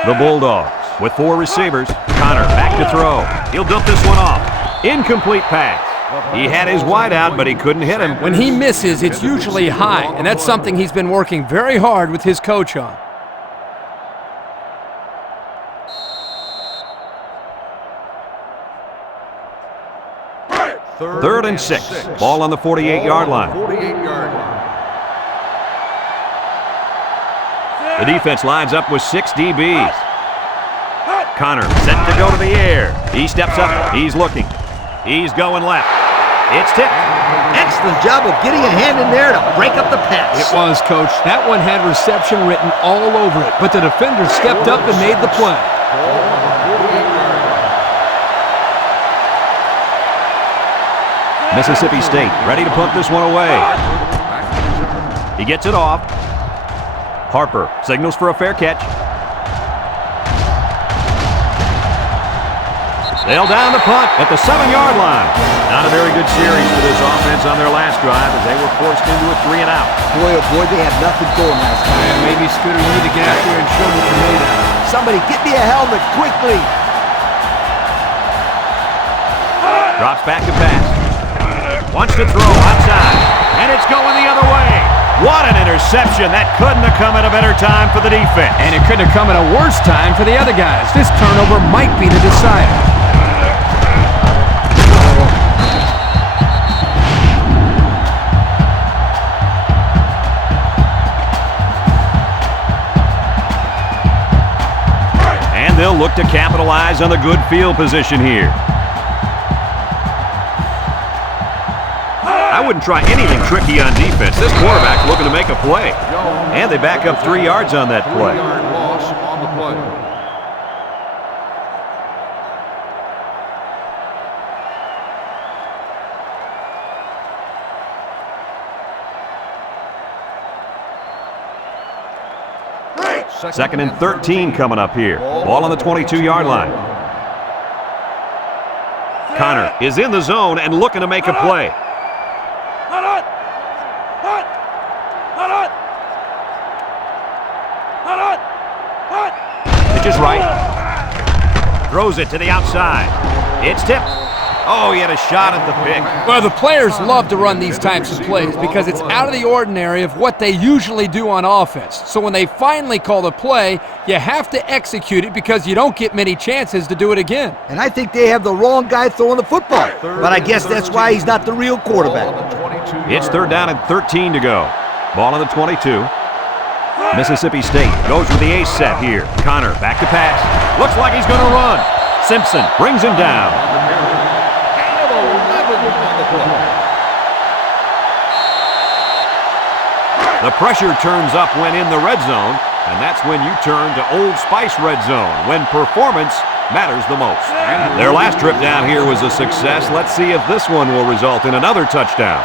The Bulldogs with 4 receivers. Connor back to throw. He'll dump this one off. Incomplete pass. He had his wide out, but he couldn't hit him. When he misses, it's usually high, and that's something he's been working very hard with his coach on. Third and 6. Ball on the 48-yard line. The defense lines up with 6 DBs. Connor set to go to the air. He steps up. He's looking. He's going left. It's tipped. Excellent job of getting a hand in there to break up the pass. It was, Coach. That one had reception written all over it, but the defender stepped up and made the play. Mississippi State ready to punt this one away. He gets it off. Harper signals for a fair catch. They'll down the punt at the 7-yard line. Not a very good series for this offense on their last drive as they were forced into a 3-and-out. Boy, oh boy, they had nothing going last time. Yeah, maybe, Scooter, you need to get out there and show what you're made of. Somebody get me a helmet quickly. Drops back to pass. Wants to throw outside. And it's going the other way. What an interception. That couldn't have come at a better time for the defense. And it couldn't have come at a worse time for the other guys. This turnover might be the decider. And they'll look to capitalize on the good field position here. I wouldn't try anything tricky on defense. This quarterback's looking to make a play. And they back up 3 yards on that play. 3-yard loss on the play. Second and 13 coming up here. Ball on the 22-yard line. Connor is in the zone and looking to make a play. Pitch is right. Throws it to the outside. It's tipped. Oh, he had a shot at the pick. Well, the players love to run these types of plays because it's out of the ordinary of what they usually do on offense. So when they finally call the play, you have to execute it because you don't get many chances to do it again. And I think they have the wrong guy throwing the football. But I guess that's why he's not the real quarterback. It's 3rd down and 13 to go. Ball on the 22. Mississippi State goes with the ace set here. Connor back to pass. Looks like he's going to run. Simpson brings him down. The pressure turns up when in the red zone, and that's when you turn to Old Spice Red Zone, when performance matters the most. Their last trip down here was a success. Let's see if this one will result in another touchdown.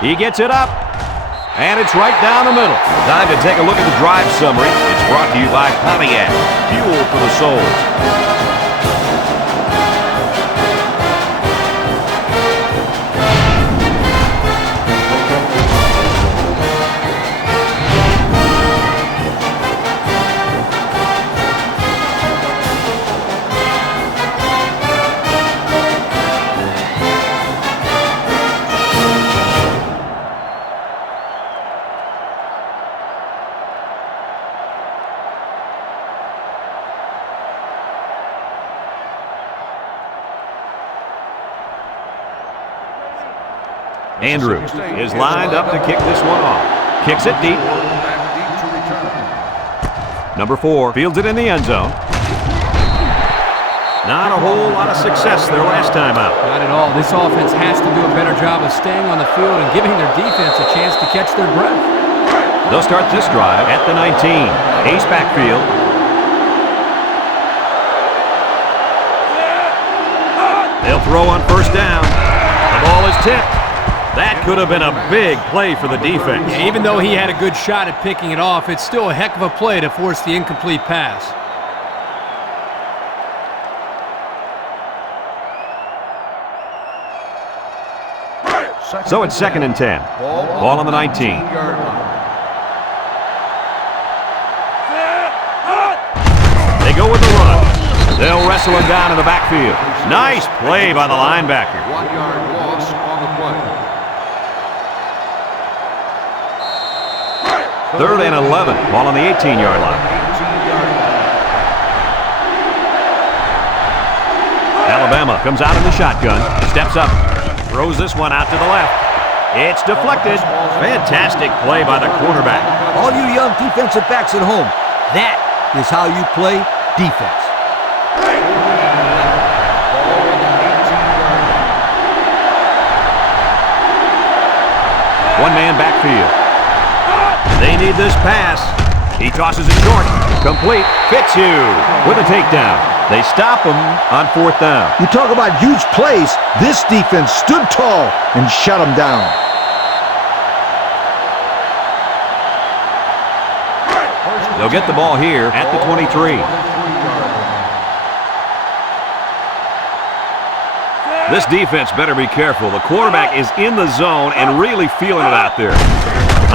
He gets it up, and it's right down the middle. Time to take a look at the drive summary. It's brought to you by Pontiac, fuel for the soul. Andrew is lined up to kick this one off. Kicks it deep. Number 4 fields it in the end zone. Not a whole lot of success their last time out. Not at all. This offense has to do a better job of staying on the field and giving their defense a chance to catch their breath. They'll start this drive at the 19. Ace backfield. They'll throw on 1st down. The ball is tipped. That could have been a big play for the defense. Yeah, even though he had a good shot at picking it off, it's still a heck of a play to force the incomplete pass. So it's 2nd and 10. Ball on the 19. They go with the run. They'll wrestle him down in the backfield. Nice play by the linebacker. 1-yard loss on the play. 3rd and 11. Ball on the 18-yard line. Alabama comes out in the shotgun, steps up, throws this one out to the left. It's deflected. Fantastic play by the quarterback. All you young defensive backs at home, that is how you play defense. One-man backfield. They need this pass. He tosses it short. Complete. Fitzhugh with a takedown. They stop him on 4th down. You talk about huge plays. This defense stood tall and shut them down. They'll get the ball here at the 23. This defense better be careful. The quarterback is in the zone and really feeling it out there.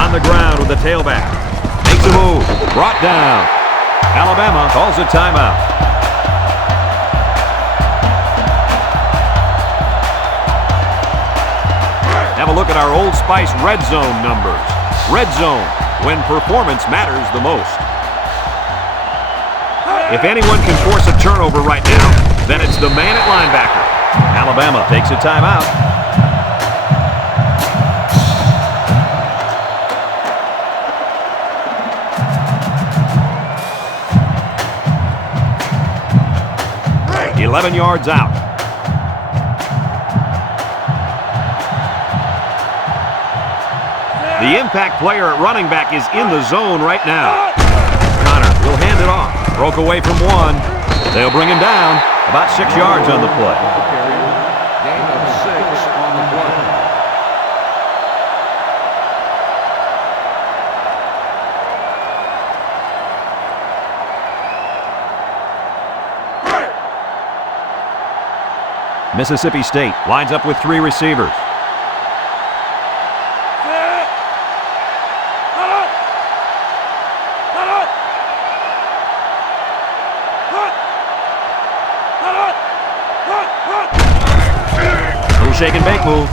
On the ground with the tailback. Makes a move. Brought down. Alabama calls a timeout. Have a look at our Old Spice red zone numbers. Red zone, when performance matters the most. If anyone can force a turnover right now, then it's the man at linebacker. Alabama takes a timeout. Right. 11 yards out. The impact player at running back is in the zone right now. Connor will hand it off. Broke away from one. They'll bring him down. About 6 yards on the play. Gain of 6 on the play. Mississippi State lines up with 3 receivers. Shake and bake move.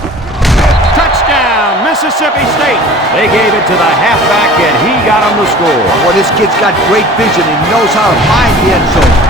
Touchdown, Mississippi State. They gave it to the halfback, and he got on the score. Well, this kid's got great vision and knows how to find the end zone.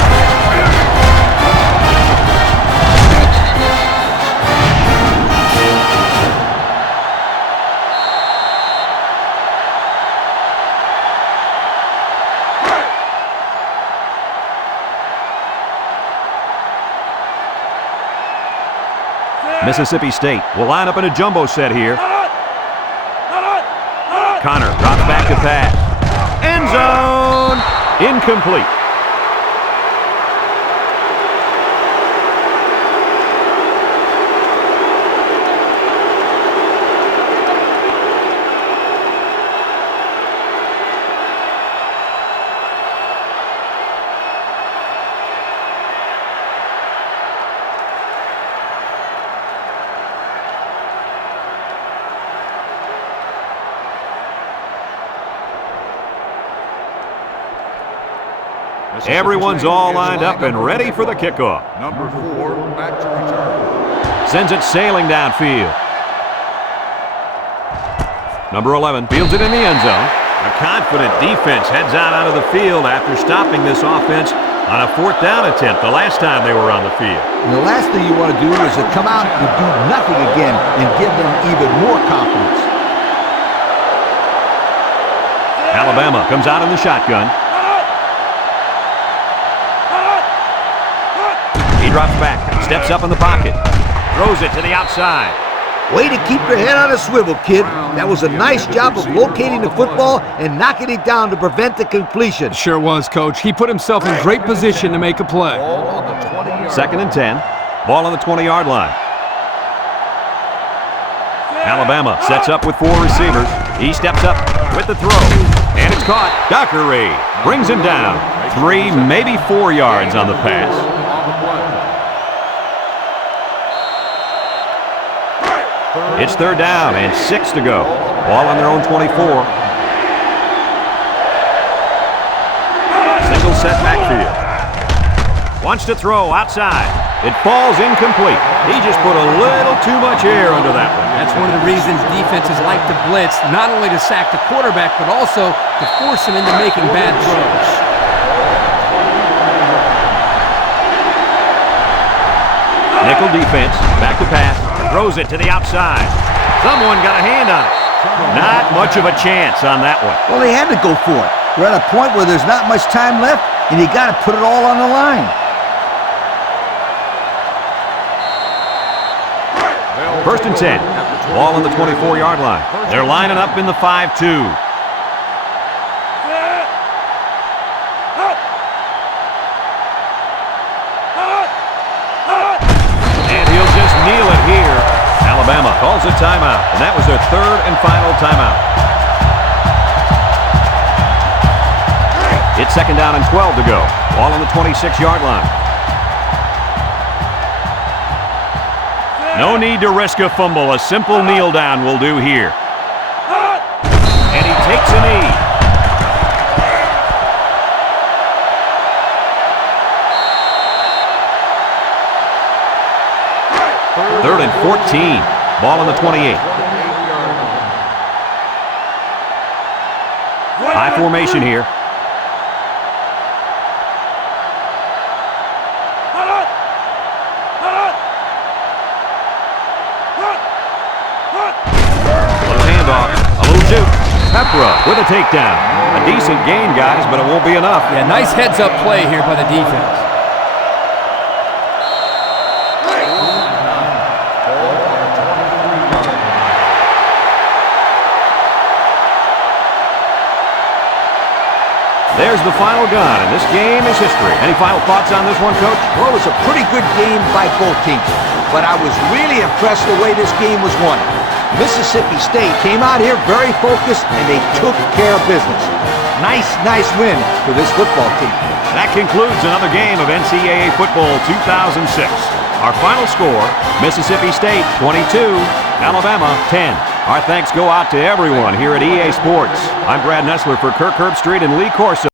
Mississippi State will line up in a jumbo set here. Connor drops back to pass. End zone. Incomplete. Everyone's all lined up and ready for the kickoff. Number 4, back to return. Sends it sailing downfield. Number 11 fields it in the end zone. A confident defense heads out onto the field after stopping this offense on a 4th down attempt the last time they were on the field. And the last thing you want to do is to come out and do nothing again and give them even more confidence. Alabama comes out in the shotgun. He drops back, steps up in the pocket, throws it to the outside. Way to keep your head on a swivel, kid. That was a nice job of locating the football and knocking it down to prevent the completion. Sure was, Coach. He put himself in great position to make a play. Ball on the 20-yard 2nd and 10. Ball on the 20-yard line. Alabama sets up with 4 receivers. He steps up with the throw. And it's caught. Dockery brings him down. 3, maybe 4 yards on the pass. It's 3rd down and 6 to go. Ball on their own 24. Single set backfield. Wants to throw outside. It falls incomplete. He just put a little too much air under that one. That's one of the reasons defenses like to blitz, not only to sack the quarterback, but also to force him into making bad throws. Little defense. Back to pass. Throws it to the outside. Someone got a hand on it. Not much of a chance on that one. Well, they had to go for it. We're at a point where there's not much time left, and you got to put it all on the line. First and 10. Ball on the 24-yard line. They're lining up in the 5-2. And he'll just kneel it here. Alabama calls a timeout, and that was their third and final timeout. It's second down and 12 to go. Ball on the 26-yard line. No need to risk a fumble. A simple kneel down will do here. And he takes a knee. Third and 14. Ball on the 28. High formation here. Pepra with a takedown. A decent gain, guys, but it won't be enough. Yeah, nice heads-up play here by the defense. There's the final gun, and this game is history. Any final thoughts on this one, Coach? Well, it was a pretty good game by both teams, but I was really impressed the way this game was won. Mississippi State came out here very focused, and they took care of business. Nice win for this football team. That concludes another game of NCAA Football 2006. Our final score, Mississippi State 22, Alabama 10. Our thanks go out to everyone here at EA Sports. I'm Brad Nessler for Kirk Herbstreit and Lee Corso.